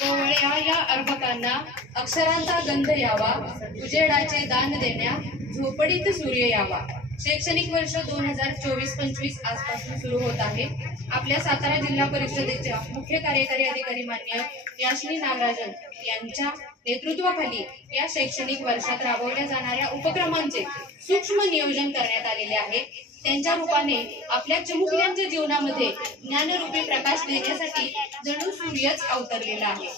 कोवळ्या या अर्भकांना अक्षरांचा गंध यावा, उजेडाचे दान देण्या झोपडीत सूर्य यावा. शैक्षणिक वर्ष 2024-25 आजपासून सुरू होत आहे. आपल्या सातारा जिल्हा परिषदेच्या मुख्य कार्यकारी अधिकारी मान्य याशिनी नागराजन यांच्या नेतृत्वाखाली या शैक्षणिक वर्षात राबवल्या जाणाऱ्या उपक्रमांचे सूक्ष्म नियोजन करण्यात आलेले आहे. त्यांच्या रूपाने आपल्या चिमुकल्यांच्या जीवनामध्ये ज्ञानरूपी प्रकाश देण्यासाठी जणू सूर्यच अवतरलेला आहे.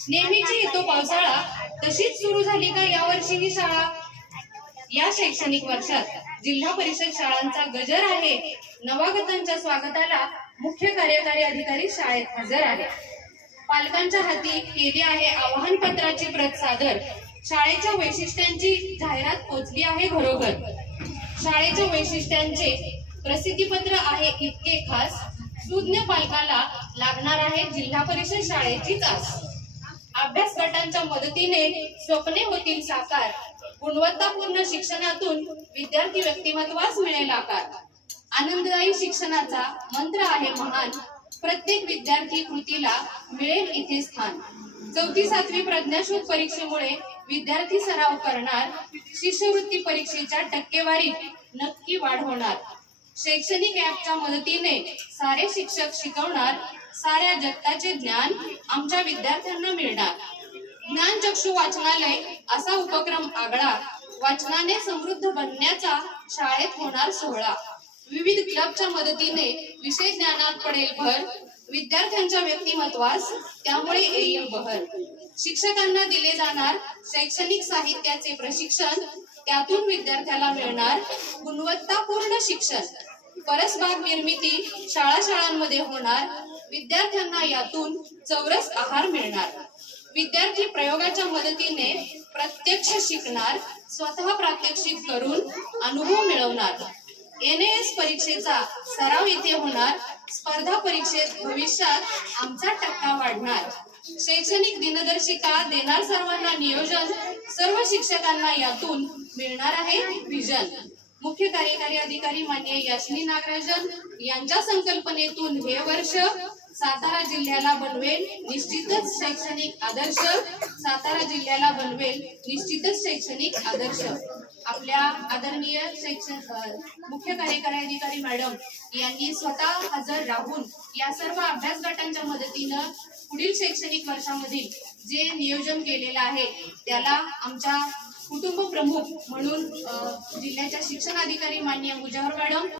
नेहमीची येतो पावसाळा, तशीच सुरू झाली का यावर्षी ही शाळा? या शैक्षणिक वर्षात जिल्हा परिषद शाळांचा गजर आहे. नवागतांच्या स्वागताला मुख्य कार्यकारी अधिकारी शाळेत हजर आहे. पालकांच्या हाती केली आहे आवाहन पत्राची प्रत सादर. शाळेच्या वैशिष्ट्यांची जाहिरात पोहोचली आहे घरोघर. शाळेच्या वैशिष्ट्यांचे प्रसिद्धीपत्र आहे इतके खास, सुज्ञ पालकाला लागणार आहे जिल्हा परिषद शाळेची आस. अभ्यास गटांच्या मदतीने स्वप्ने होतील साकार, गुणवत्तापूर्ण शिक्षणातून विद्यार्थी व्यक्तिमत्वास मिळेल आकार. आनंददायी शिक्षणाचा मंत्र आहे महान, प्रत्येक विद्यार्थी कृतीला मिळेल इथे स्थान. 4थी-7वी प्रज्ञाशोध परीक्षेमुळे विद्यार्थी सराव करणार, शिष्यवृत्ती परीक्षेच्या टक्केवारीत नक्की वाढ होणार. शैक्षणिक ॲपच्या मदतीने सारे शिक्षक शिकवणार, साऱ्या जगताचे ज्ञान आमच्या विद्यार्थ्यांना मिळणार. ज्ञानचक्षू वाचनालय असा उपक्रम आगळा, वाचनाने समृद्ध बनण्याचा शाळेत होणार सोहळा. विविध क्लबच्या मदतीने विषय ज्ञानात पडेल भर, विद्यार्थ्यांच्या व्यक्तिमत्वास त्यामुळे येईल बहर. शिक्षकांना दिले जाणार शैक्षणिक साहित्याचे प्रशिक्षण, त्यातून विद्यार्थ्याला मिळणार गुणवत्तापूर्ण शिक्षण. परसबाग निर्मिती शाळांमध्ये होणार, विद्यार्थ्यांना यातून चौरस आहार मिळणार. विद्यार्थी प्रयोगाच्या मदतीने प्रत्यक्ष शिकणार, स्वतः प्रात्यक्षिक करून अनुभव मिळवणार. NAS परीक्षेचा सराव इथे होणार, स्पर्धा परीक्षेत भविष्यात आमचा टक्का वाढणार. शैक्षणिक दिनदर्शिका देणार सर्वांना नियोजन, सर्व शिक्षकांना यातून मिळणार आहे विजन. मुख्य कार्यकारी अधिकारी मान्य याशिनी नागराजन यांच्या संकल्पनेतून हे वर्ष सातारा जिल्ह्याला बनवेल निश्चितच शैक्षणिक आदर्श. सातारा जिल्ह्याला बनवेल निश्चितच शैक्षणिक आदर्श. आपल्या आदरणीय मुख्य कार्यकारी अधिकारी मॅडम यांनी स्वतः हजर राहून या सर्व अभ्यास गटांच्या मदतीनं पुढील शैक्षणिक वर्षामधील जे नियोजन केलेलं आहे त्याला आमच्या कुटुंब प्रमुख म्हणून जिल्ह्याच्या शिक्षण अधिकारी माननीय मुजहर मॅडम